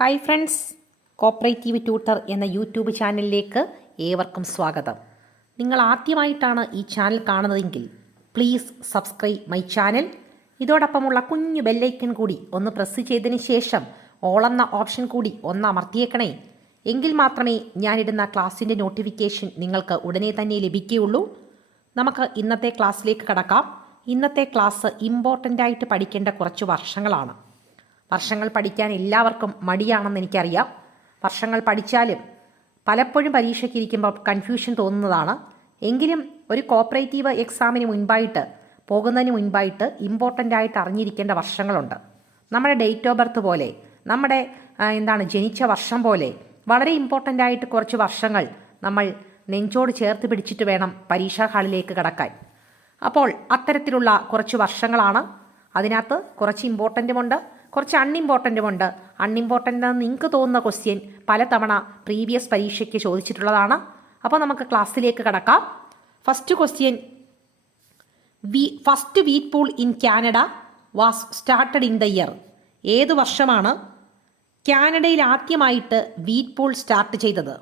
Hi friends, cooperative tutor എന്ന YouTube ചാനലിലേക്ക് ഏവർക്കും സ്വാഗതം. നിങ്ങൾ ആദ്യമായിട്ടാണ് ഈ ചാനൽ കാണുന്നതെങ്കിൽ പ്ലീസ് സബ്സ്ക്രൈബ് മൈ ചാനൽ. ഇതോടൊപ്പമുള്ള കുഞ്ഞു ബെല്ലൈക്കൺ കൂടി ഒന്ന് പ്രസ് ചെയ്തതിന് ശേഷം ഓൾ എന്ന ഓപ്ഷൻ കൂടി ഒന്ന് അമർത്തിയേക്കണേ. എങ്കിൽ മാത്രമേ ഞാനിടുന്ന ക്ലാസ്സിൻ്റെ നോട്ടിഫിക്കേഷൻ നിങ്ങൾക്ക് ഉടനെ തന്നെ ലഭിക്കുകയുള്ളൂ. നമുക്ക് ഇന്നത്തെ ക്ലാസ്സിലേക്ക് കടക്കാം. ഇന്നത്തെ ക്ലാസ് ഇമ്പോർട്ടൻ്റായിട്ട് പഠിക്കേണ്ട കുറച്ച് വർഷങ്ങളാണ്. വർഷങ്ങൾ പഠിക്കാൻ എല്ലാവർക്കും മടിയാണെന്ന് എനിക്കറിയാം. വർഷങ്ങൾ പഠിച്ചാലും പലപ്പോഴും പരീക്ഷയ്ക്ക് ഇരിക്കുമ്പോൾ കൺഫ്യൂഷൻ തോന്നുന്നതാണ്. എങ്കിലും ഒരു കോപ്പറേറ്റീവ് എക്സാമിന് മുൻപായിട്ട് പോകുന്നതിന് മുൻപായിട്ട് ഇമ്പോർട്ടൻ്റ് ആയിട്ട് അറിഞ്ഞിരിക്കേണ്ട വർഷങ്ങളുണ്ട്. നമ്മുടെ ഡേറ്റ് ഓഫ് ബർത്ത് പോലെ, നമ്മുടെ ജനിച്ച വർഷം പോലെ വളരെ ഇമ്പോർട്ടൻ്റ് ആയിട്ട് കുറച്ച് വർഷങ്ങൾ നമ്മൾ നെഞ്ചോട് ചേർത്ത് പിടിച്ചിട്ട് വേണം പരീക്ഷാ ഹാളിലേക്ക് കടക്കാൻ. അപ്പോൾ അത്തരത്തിലുള്ള കുറച്ച് വർഷങ്ങളാണ്. അതിനകത്ത് കുറച്ച് ഇമ്പോർട്ടൻറ്റുമുണ്ട്, കുറച്ച് അൺഇമ്പോർട്ടൻറ്റുമുണ്ട്. അൺഇമ്പോർട്ടൻ്റ് എന്ന് നിങ്ങൾക്ക് തോന്നുന്ന ക്വസ്റ്റ്യൻ പലതവണ പ്രീവിയസ് പരീക്ഷയ്ക്ക് ചോദിച്ചിട്ടുള്ളതാണ്. അപ്പോൾ നമുക്ക് ക്ലാസ്സിലേക്ക് കടക്കാം. First question, first wheat pool in Canada was started in the year. ഏത് വർഷമാണ് കാനഡയിൽ ആദ്യമായിട്ട് വീറ്റ് പൂൾ സ്റ്റാർട്ട് ചെയ്തത്?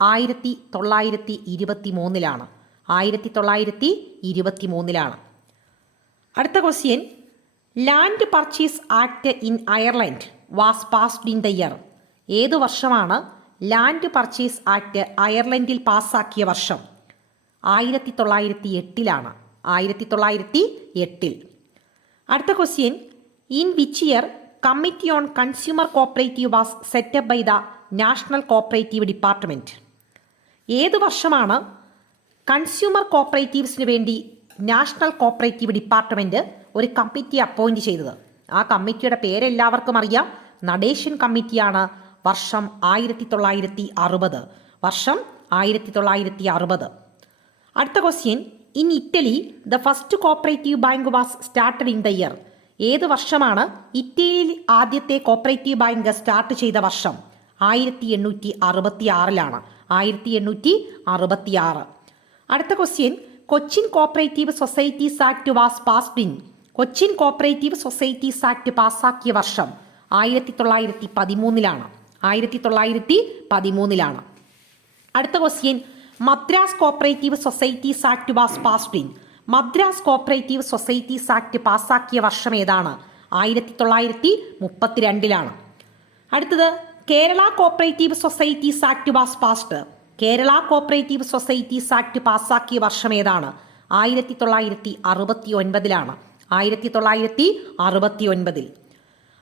1923. 1923. അടുത്ത question, land purchase act in Ireland was passed in the year. ഏത് വർഷമാണ് ലാൻഡ് പർച്ചേസ് ആക്ട് അയർലൻഡിൽ പാസ്സാക്കിയ വർഷം? 1908. 1908. അടുത്ത question, in which year committee on consumer cooperative was set up by the national cooperative department. ഏത് വർഷമാണ് കൺസ്യൂമർ കോപ്പറേറ്റീവ്സിന് വേണ്ടി നാഷണൽ കോപ്പറേറ്റീവ് ഡിപ്പാർട്ട്മെൻറ്റ് ഒരു കമ്മിറ്റി അപ്പോയിൻറ്റ് ചെയ്തത്? ആ കമ്മിറ്റിയുടെ പേരെല്ലാവർക്കും അറിയാം, നടേഷൻ കമ്മിറ്റിയാണ്. വർഷം 1960. വർഷം 1960. അടുത്ത question, in Italy the first cooperative bank was started in the year. ഏത് വർഷമാണ് ഇറ്റലിയിൽ ആദ്യത്തെ കോപ്പറേറ്റീവ് ബാങ്ക് സ്റ്റാർട്ട് ചെയ്ത വർഷം? 1866. 1866. അടുത്ത question, Cochin cooperative societies act was passed in. Cochin cooperative societies act പാസ്സാക്കിയ വർഷം 1913. 1913. അടുത്ത question, Madras cooperative societies act was passed in. Madras cooperative societies act പാസ്സാക്കിയ വർഷം ഏതാണ്? 1932. അടുത്തത്, Kerala cooperative societies act was passed. Kerala cooperative societies act പാസ്സാക്കിയ വർഷം ഏതാണ്? 1969. 1969.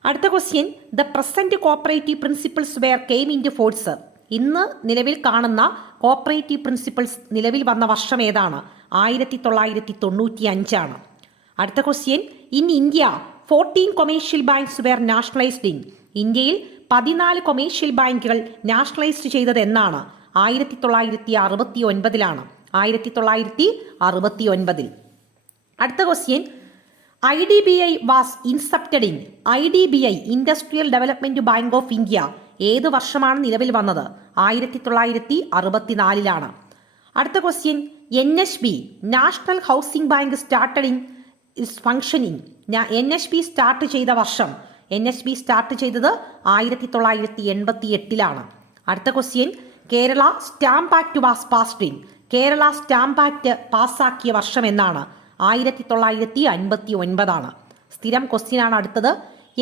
അടുത്ത question, the present cooperative principles were came into force. ഇന്ന് നിലവിൽ കാണുന്ന കോപ്പറേറ്റീവ് പ്രിൻസിപ്പിൾസ് നിലവിൽ വന്ന വർഷം ഏതാണ്? 1995. അടുത്ത question, in India 14 commercial banks were nationalised in. ഇന്ത്യയിൽ 14 കൊമേഴ്ഷ്യൽ ബാങ്കുകൾ നാഷണലൈസ്ഡ് ചെയ്തത് എന്നാണ്? 1969. 1969. അടുത്ത question, IDBI was incepted in. IDBI industrial development bank of India ഏത് വർഷമാണ് നിലവിൽ വന്നത്? 1964. അടുത്ത question, NHB national housing bank started in is functioning. NHB start ചെയ്ത വർഷം? NHB സ്റ്റാർട്ട് ചെയ്തത് 1988. അടുത്ത question, Kerala stamp act was passed in. Kerala stamp act പാസ്സാക്കിയ വർഷം എന്നാണ്? 1959. സ്ഥിരം ക്വസ്റ്റ്യനാണ് അടുത്തത്.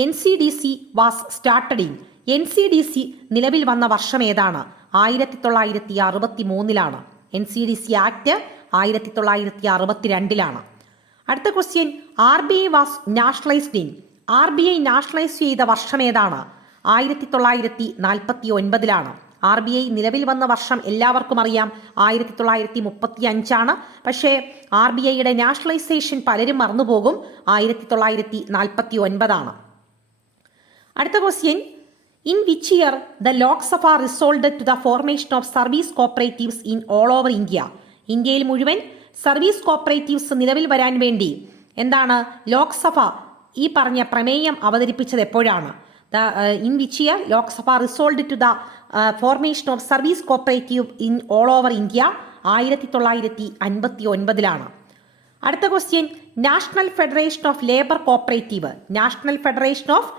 NCDC was started in. NCDC നിലവിൽ വന്ന വർഷം ഏതാണ്? 1963. NCDC act 1962. അടുത്ത question, RBI was nationalised in. RBI nationalise ചെയ്ത വർഷം ഏതാണ്? 1949. RBI നിലവിൽ വന്ന വർഷം എല്ലാവർക്കും അറിയാം, 1935. പക്ഷേ RBIയുടെ നാഷണലൈസേഷൻ പലരും മറന്നുപോകും, 1949. അടുത്ത question, in which year the Lok Sabha resolved to the formation of service cooperatives in all over India. ഇന്ത്യയിൽ മുഴുവൻ സർവീസ് കോപ്പറേറ്റീവ്സ് നിലവിൽ വരാൻ വേണ്ടി ലോക്സഭ ഈ പറഞ്ഞ പ്രമേയം അവതരിപ്പിച്ചത് എപ്പോഴാണ്? In which year Lok Sabha resolved to the formation of service cooperative in all over India? 1959. അടുത്ത question, national federation of labour cooperative. National federation of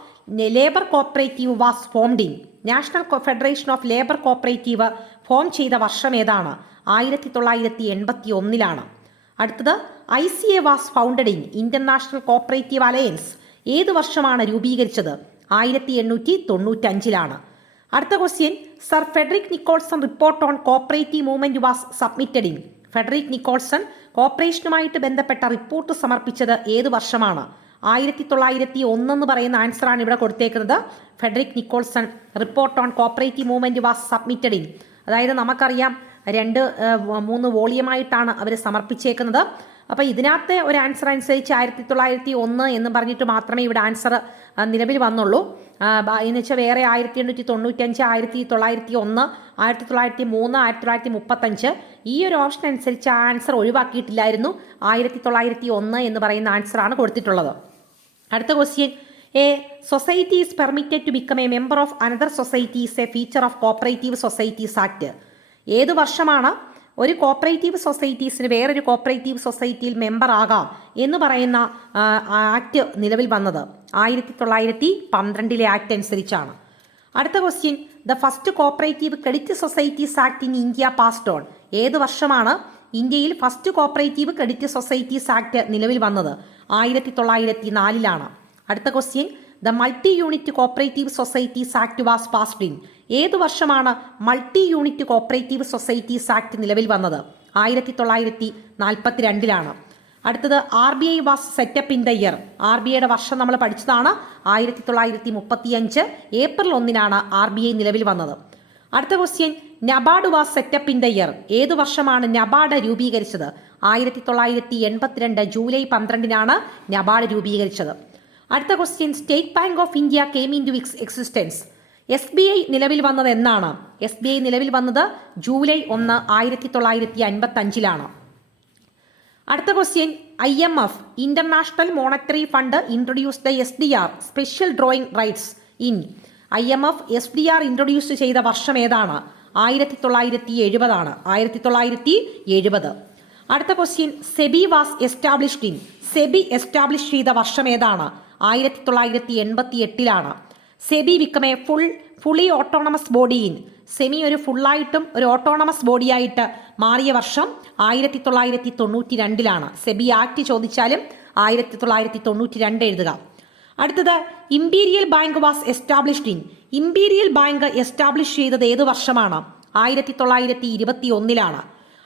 labour cooperative was formed in? National federation of labour cooperative form ചെയ്ത വർഷം ഏതാണ്? 1981. അടുത്തത് ICA was founded in? Indian national cooperative alliance ഏത് വർഷമാണ് രൂപീകരിച്ചത്? 1895. അടുത്ത question, sir Frederick Nicholson report on cooperative movement was submitted in? Federico Nicholson കോപ്പറേഷനുമായിട്ട് ബന്ധപ്പെട്ട report സമർപ്പിച്ചത് ഏത് വർഷമാണ്? 1901 എന്ന് പറയുന്ന ആൻസറാണ് ഇവിടെ കൊടുത്തേക്കുന്നത്. Federico Nicholson report on cooperative movement was submitted in. അതായത് നമുക്കറിയാം 2-3 വോളിയമായിട്ടാണ് അവർ സമർപ്പിച്ചേക്കുന്നത്. അപ്പോൾ ഇതിനകത്തെ ഒരു ആൻസർ അനുസരിച്ച് 1901 എന്ന് പറഞ്ഞിട്ട് മാത്രമേ ഇവിടെ ആൻസർ നിലവിൽ വന്നുള്ളൂ. എന്ന് വെച്ചാൽ വേറെ 1895, 1901, 1903, 1935 ഈ ഒരു ഓപ്ഷൻ അനുസരിച്ച് ആ ആൻസർ ഒഴിവാക്കിയിട്ടില്ലായിരുന്നു. 1901 എന്ന് പറയുന്ന ആൻസറാണ് കൊടുത്തിട്ടുള്ളത്. അടുത്ത question, a society is permitted to become a member of another society is a feature of cooperative societies act? ഏത് വർഷമാണ് ഒരു കോപ്പറേറ്റീവ് സൊസൈറ്റീസിന് വേറൊരു കോപ്പറേറ്റീവ് സൊസൈറ്റിയിൽ മെമ്പർ ആകാം എന്ന് പറയുന്ന ആക്ട് നിലവിൽ വന്നത്? 1912 ആക്ട് അനുസരിച്ചാണ്. അടുത്ത question, the first cooperative credit societies act in India passed on? ഏത് വർഷമാണ് ഇന്ത്യയിൽ first cooperative credit societies act നിലവിൽ വന്നത്? 1904. അടുത്ത question, the multi unit cooperative societies act was passed in? ഏത് വർഷമാണ് multi unit cooperative societies act നിലവിൽ വന്നത്? 1942. അടുത്തത്, RBI was set up in the year? RBIയുടെ വർഷം നമ്മൾ പഠിച്ചതാണ്. 1935 ഏപ്രിൽ 1 RBI നിലവിൽ വന്നത്. അടുത്ത question, NABARD was set up in the year? ഏത് വർഷമാണ് നബാർഡ് രൂപീകരിച്ചത്? 1982 ജൂലൈ 12 നബാർഡ് രൂപീകരിച്ചത്. അടുത്ത question, state bank of India came into existence? SBI നിലവിൽ വന്നത് എന്നാണ്? SBI നിലവിൽ വന്നത് ജൂലൈ 1, 1955. അടുത്ത question, IMF international monetary fund introduced the SDR special drawing rights in? IMF SDR introduce ചെയ്ത വർഷം ഏതാണ്? 1970. 1970. അടുത്ത question, SEBI was established in? SEBI establish ചെയ്ത വർഷം ഏതാണ്? 1988. SEBI become A fully autonomous body in? Semi ഒരു ഫുള്ളായിട്ടും ഒരു ഓട്ടോണമസ് ബോഡിയായിട്ട് മാറിയ വർഷം 1992. സെബി ആക്ട് ചോദിച്ചാലും 1992 എഴുതുക. അടുത്തത്, imperial bank was established in? Imperial bank establish ചെയ്തത് ഏത് വർഷമാണ്? 1921.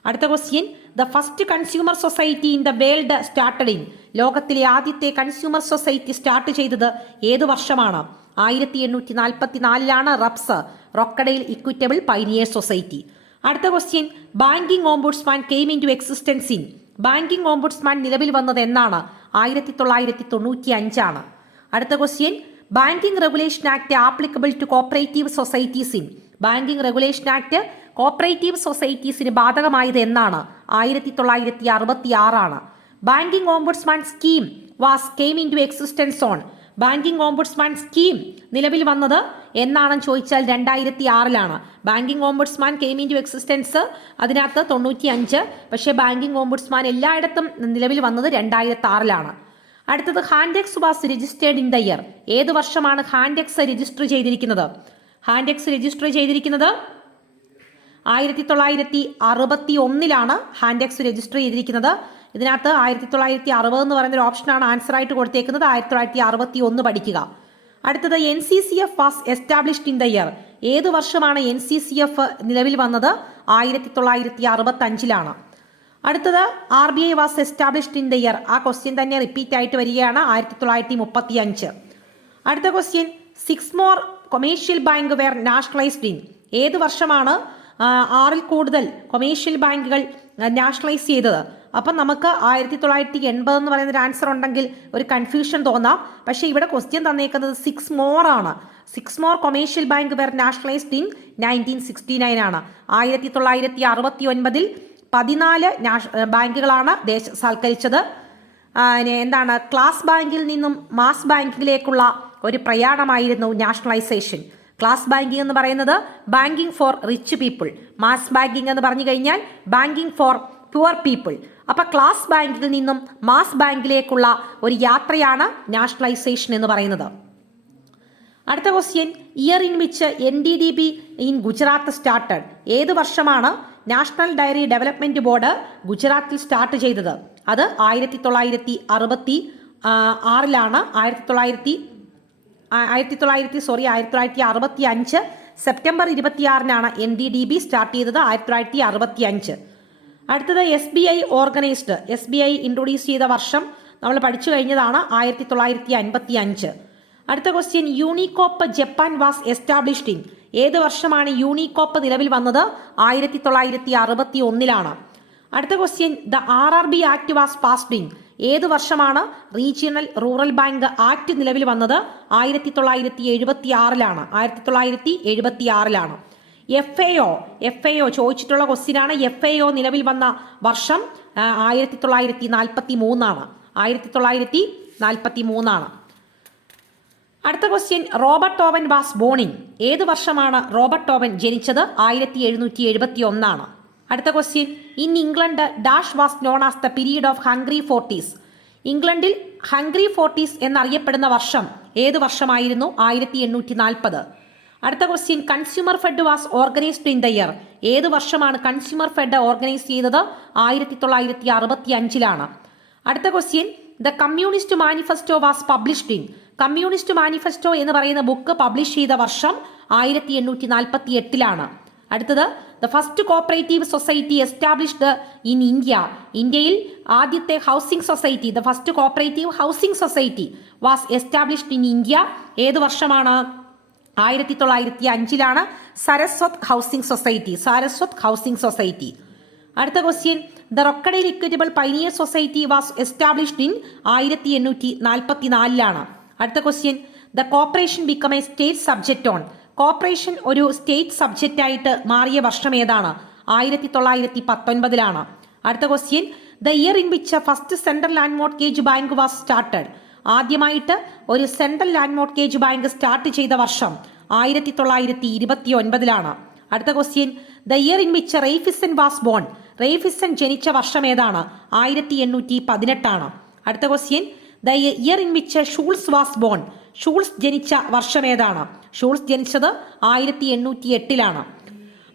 അടുത്ത question, the first consumer society in the world started in? ലോകത്തിലെ ആദ്യത്തെ കൺസ്യൂമർ സൊസൈറ്റി സ്റ്റാർട്ട് ചെയ്തത് ഏത് വർഷമാണ്? 1844 റബ്സ് റോക്കഡെയിൽ ഇക്വിറ്റബിൾ പൈനിയേഴ്സ് സൊസൈറ്റി. അടുത്ത question, banking ombudsman came into existence in? Banking ombudsman നിലവിൽ വന്നത് എന്നാണ്? 1995. അടുത്ത question, banking regulation act applicable to cooperative societies in? Banking regulation act cooperative സൊസൈറ്റീസിന് ബാധകമായത് എന്നാണ്? 1966. Banking ombudsman scheme came into existence on? Banking ombudsman scheme നിലവിൽ വന്നത് എന്നാണെന്ന് ചോദിച്ചാൽ 2006. Banking ombudsman came into existence അതിനകത്ത് 95. പക്ഷേ ബാങ്കിംഗ് ഓംബുഡ്സ്മാൻ എല്ലായിടത്തും നിലവിൽ വന്നത് 2006. അടുത്തത്, Hantex was registered in the year? ഏത് വർഷമാണ് ഹാൻഡെക്സ് രജിസ്റ്റർ ചെയ്തിരിക്കുന്നത്? ഹാൻഡെക്സ് രജിസ്റ്റർ ചെയ്തിരിക്കുന്നത് 1961 ഹാൻഡെക്സ് രജിസ്റ്റർ ചെയ്തിരിക്കുന്നത്. ഇതിനകത്ത് 1960 എന്ന് പറയുന്ന ഒരു ഓപ്ഷനാണ് ആൻസറായിട്ട് കൊടുത്തേക്കുന്നത്. 1961 പഠിക്കുക. അടുത്തത്, NCCF was established in the year? ഏത് വർഷമാണ് NCCF നിലവിൽ വന്നത്? 1965. അടുത്തത്, RBI was established in the year? ആ ക്വസ്റ്റ്യൻ തന്നെ റിപ്പീറ്റ് ആയിട്ട് വരികയാണ്. 1935. അടുത്ത question, 6 more commercial bank were nationalised in? ഏത് വർഷമാണ് 6 കൂടുതൽ കൊമേഴ്ഷ്യൽ ബാങ്കുകൾ നാഷണലൈസ് ചെയ്തത്? അപ്പം നമുക്ക് 1980 എന്ന് പറയുന്ന ഒരു ആൻസർ ഉണ്ടെങ്കിൽ ഒരു കൺഫ്യൂഷൻ തോന്നാം. പക്ഷേ ഇവിടെ ക്വസ്റ്റ്യൻ തന്നേക്കുന്നത് 6 മോർ ആണ്. 6 more commercial bank were nationalised in 1969 ആണ്. 1969 14 ബാങ്കുകളാണ് ദേശസാൽക്കരിച്ചത്. എന്താണ്, ക്ലാസ് ബാങ്കിൽ നിന്നും മാസ് ബാങ്കിങ്ങിലേക്കുള്ള ഒരു പ്രയാണമായിരുന്നു നാഷണലൈസേഷൻ. ക്ലാസ് ബാങ്കിങ് എന്ന് പറയുന്നത് banking for rich people, mass banking എന്ന് പറഞ്ഞു കഴിഞ്ഞാൽ ബാങ്കിങ് ഫോർ പുവർ പീപ്പിൾ. അപ്പൊ ക്ലാസ് ബാങ്കിൽ നിന്നും മാസ് ബാങ്കിലേക്കുള്ള ഒരു യാത്രയാണ് നാഷണലൈസേഷൻ എന്ന് പറയുന്നത്. അടുത്ത question, year in which NDDB in Gujarat started. ഏത് വർഷമാണ് നാഷണൽ ഡയറി ഡെവലപ്മെന്റ് ബോർഡ് ഗുജറാത്തിൽ സ്റ്റാർട്ട് ചെയ്തത്? അത് 1965 സെപ്റ്റംബർ 26 NDDB സ്റ്റാർട്ട് ചെയ്തത് 1965. അടുത്തത് SBI ഓർഗനൈസ്ഡ്. SBI ഇൻട്രൊഡ്യൂസ് ചെയ്ത വർഷം നമ്മൾ പഠിച്ചു കഴിഞ്ഞതാണ് 1955. അടുത്ത question, Unicoop Japan was established in. ഏത് വർഷമാണ് യൂണികോപ്പ് നിലവിൽ വന്നത്? 1961. അടുത്ത question, the RRB act was passed in. ഏത് വർഷമാണ് റീജിയണൽ റൂറൽ ബാങ്ക് ആക്ട് നിലവിൽ വന്നത്? 1976. FAO ചോദിച്ചിട്ടുള്ള ക്വസ്റ്റ്യൻ ആണ്. FAO നിലവിൽ വന്ന വർഷം 1943. അടുത്ത question, Robert Owen was born in. ഏത് വർഷമാണ് റോബർട്ട് ഓവൻ ജനിച്ചത്? 1771. അടുത്ത question, in England dash was known as the period of hungry forties. ഇംഗ്ലണ്ടിൽ ഹംഗ്രി ഫോർട്ടീസ് എന്നറിയപ്പെടുന്ന വർഷം ഏത് വർഷമായിരുന്നു? 1840. അടുത്ത question, consumer fed was organised in the year. ഏത് വർഷമാണ് കൺസ്യൂമർ ഫെഡ് ഓർഗനൈസ് ചെയ്തത്? 1965. അടുത്ത question, the communist manifesto was published in. Communist manifesto എന്ന് പറയുന്ന ബുക്ക് പബ്ലിഷ് ചെയ്ത വർഷം 1848. അടുത്തത്, the first cooperative society established in India. ഇന്ത്യയിൽ ആദ്യത്തെ housing society, the first cooperative housing society was established in India. ഏത് വർഷമാണ്? 1905. Saraswat housing society. അടുത്ത question, the Rochdale equitable pioneer society was established in 1844. അടുത്ത question, the corporation become a state subject on. Corporation ഒരു state subject ആയിട്ട് മാറിയ വർഷം ഏതാണ്? 1919. അടുത്ത question, the year in which first central land mortgage bank was started. ആദ്യമായിട്ട് ഒരു central land mortgage bank start ചെയ്ത വർഷം 1929. അടുത്ത question, the year in which Raiffeisen was born. Raiffeisen ജനിച്ച വർഷം ഏതാണ്? 1818. അടുത്ത question, the year in which Schulze was born. Schulze ജനിച്ച വർഷം ഏതാണ്? ഷൂൾസ് ജനിച്ചത് 1808.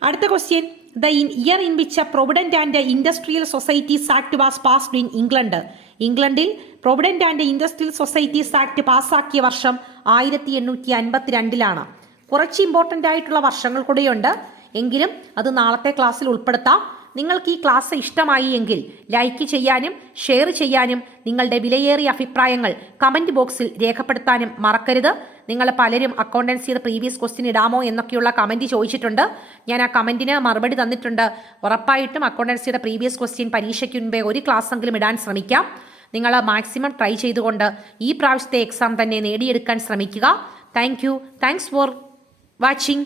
അടുത്ത question, the year in which provident and industrial societies act was passed in England. ഇംഗ്ലണ്ടിൽ provident and industrial societies act പാസ്സാക്കിയ വർഷം 1852. കുറച്ച് ഇമ്പോർട്ടൻ്റ് ആയിട്ടുള്ള വർഷങ്ങൾ കൂടെയുണ്ട്, എങ്കിലും അത് നാളത്തെ ക്ലാസ്സിൽ ഉൾപ്പെടുത്താം. നിങ്ങൾക്ക് ഈ ക്ലാസ് ഇഷ്ടമായി എങ്കിൽ ലൈക്ക് ചെയ്യാനും ഷെയർ ചെയ്യാനും നിങ്ങളുടെ വിലയേറിയ അഭിപ്രായങ്ങൾ കമൻറ്റ് ബോക്സിൽ രേഖപ്പെടുത്താനും മറക്കരുത്. നിങ്ങൾ പലരും അക്കൗണ്ടൻസിയുടെ പ്രീവിയസ് ക്വസ്റ്റ്യൻ ഇടാമോ എന്നൊക്കെയുള്ള കമൻറ്റ് ചോദിച്ചിട്ടുണ്ട്. ഞാൻ ആ കമൻറ്റിന് മറുപടി തന്നിട്ടുണ്ട്. ഉറപ്പായിട്ടും അക്കൗണ്ടൻസിയുടെ പ്രീവിയസ് ക്വസ്റ്റ്യൻ പരീക്ഷയ്ക്ക് മുൻപേ ഒരു ക്ലാസ്സെങ്കിലും ഇടാൻ ശ്രമിക്കാം. നിങ്ങൾ മാക്സിമം ട്രൈ ചെയ്തുകൊണ്ട് ഈ പ്രാവശ്യത്തെ എക്സാം തന്നെ നേടിയെടുക്കാൻ ശ്രമിക്കുക. Thanks for watching.